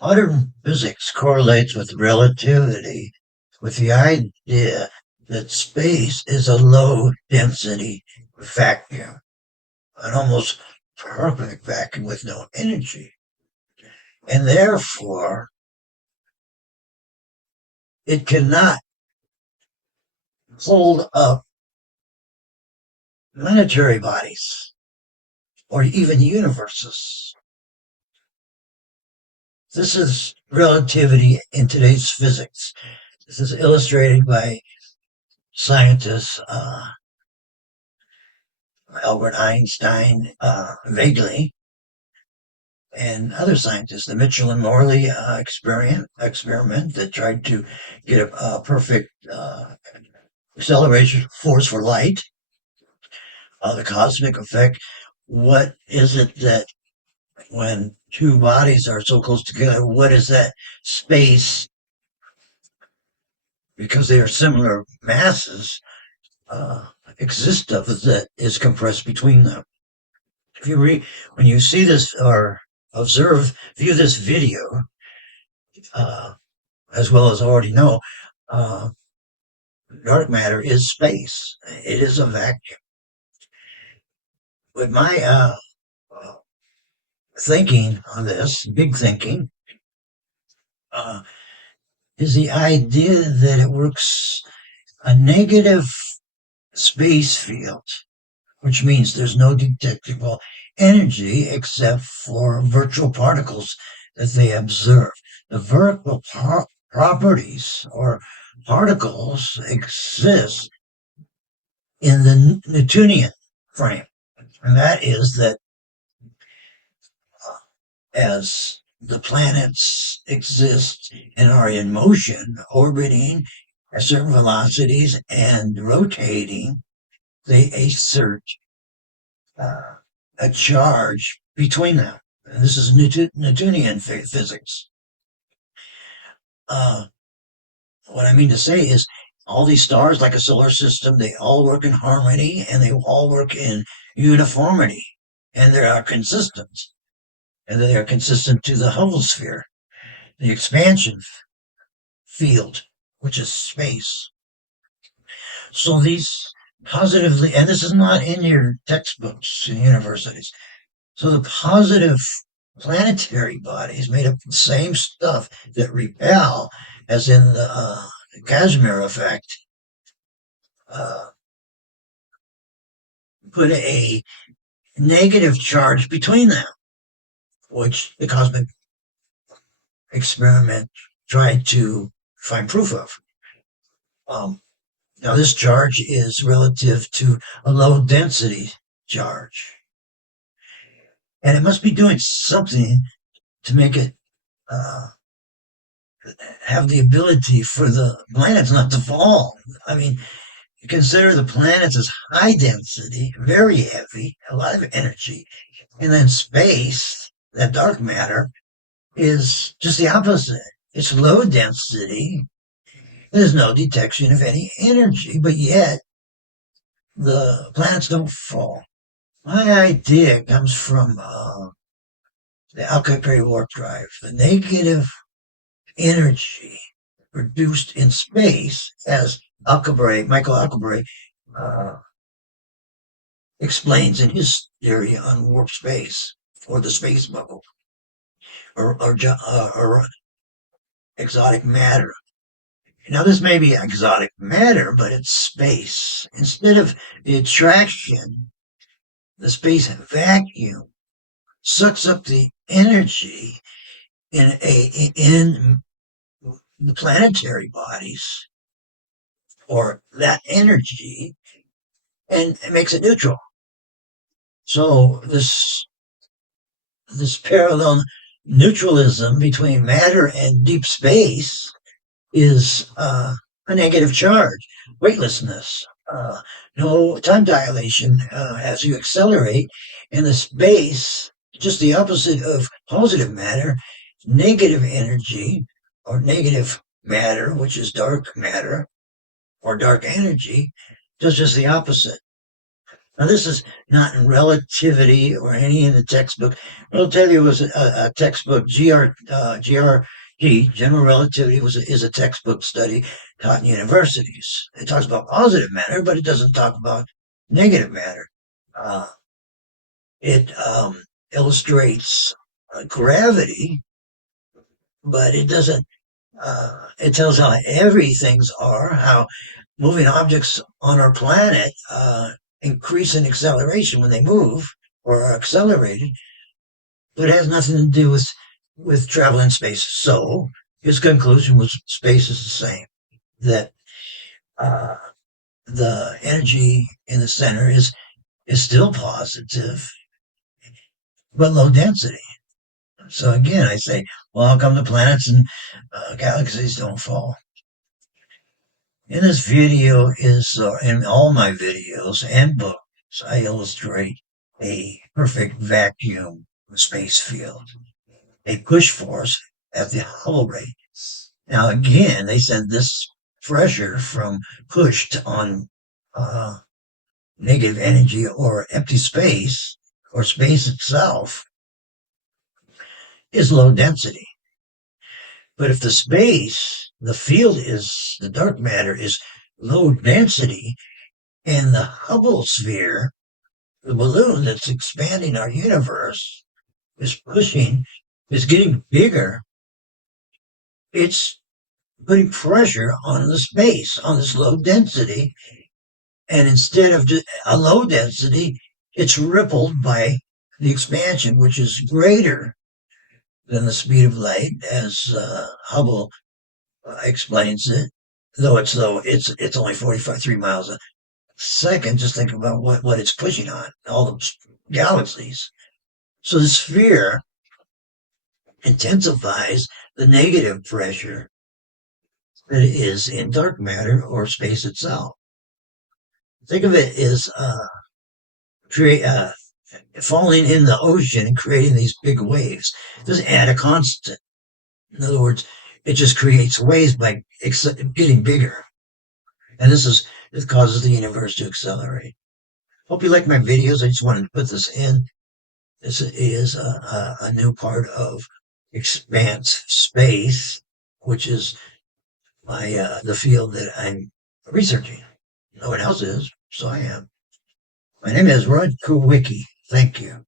Modern physics correlates with relativity, with the idea that space is a low-density vacuum, an almost perfect vacuum with no energy. And therefore, it cannot hold up planetary bodies or even universes. This is relativity in today's physics. This is illustrated by scientists Albert Einstein, vaguely, and other scientists. The Mitchell and Morley experiment that tried to get a perfect acceleration force for light, the cosmic effect. What is it that when two bodies are so close together, what is that space, because they are similar masses, exist of that is compressed between them? If you when you see this or view this video, uh, as well as already know, uh, dark matter is space. It is a vacuum. With my thinking on this, big thinking, uh, is the idea that it works a negative space field, which means there's no detectable energy except for virtual particles that they observe. The vertical properties or particles exist in the Newtonian frame, and that is that as the planets exist and are in motion, orbiting at certain velocities and rotating, they exert uh, a charge between them. And this is Newtonian physics. Uh, what I mean to say is all these stars, like a solar system, they all work in harmony and they all work in uniformity, and they are consistent. And they are consistent to the Hubble sphere, the expansion field, which is space. So these positively, and this is not in your textbooks in universities, so the positive planetary bodies made of the same stuff that repel, as in the Casimir effect, uh, put a negative charge between them, which the cosmic experiment tried to find proof of. Um, Now, this charge is relative to a low density charge, and it must be doing something to make it have the ability for the planets not to fall. I mean, you consider the planets as high density, very heavy, a lot of energy, and then space, that dark matter, is just the opposite. It's low density. There's no detection of any energy, but yet the planets don't fall. My idea comes from the Alcubierre warp drive. The negative energy produced in space, as Michael Alcubierre, uh, explains in his theory on warp space, or the space bubble, or exotic matter. Now, this may be exotic matter, but it's space. Instead of the attraction, the space vacuum sucks up the energy in the planetary bodies, or that energy, and it makes it neutral. So this parallel neutralism between matter and deep space is a negative charge, weightlessness, no time dilation as you accelerate, and the space, just the opposite of positive matter, negative energy, or negative matter, which is dark matter or dark energy, does just the opposite. Now, this is not in relativity or any in the textbook. Relativity was a textbook. GRG, general relativity, is a textbook study taught in universities. It talks about positive matter, but it doesn't talk about negative matter. Uh, it illustrates gravity, but it doesn't. It tells how heavy things are, how moving objects on our planet increase in acceleration when they move or are accelerated, but it has nothing to do with travel in space. So his conclusion was space is the same. That uh, the energy in the center is still positive, but low density. So again, I say, well, how come the planets and galaxies don't fall? In this video is, in all my videos and books, I illustrate a perfect vacuum space field, a push force at the Hubble rate. Now, again, they said this pressure from pushed on negative energy or empty space or space itself is low density. But if the field is, the dark matter is low density, and the Hubble sphere, the balloon that's expanding our universe, is getting bigger. It's putting pressure on the space, on this low density. And instead of a low density, it's rippled by the expansion, which is greater than the speed of light, as Hubble explains it. Though it's only 3 miles a second. Just think about what it's pushing on, all the galaxies. So the sphere intensifies the negative pressure that is in dark matter or space itself. Think of it as create, falling in the ocean and creating these big waves. It doesn't add a constant. In other words, it just creates waves by getting bigger. And this causes the universe to accelerate. Hope you like my videos. I just wanted to put this in. This is a new part of expanse space, which is the field that I'm researching. No one else is, so I am. My name is Rod Kowicki. Thank you.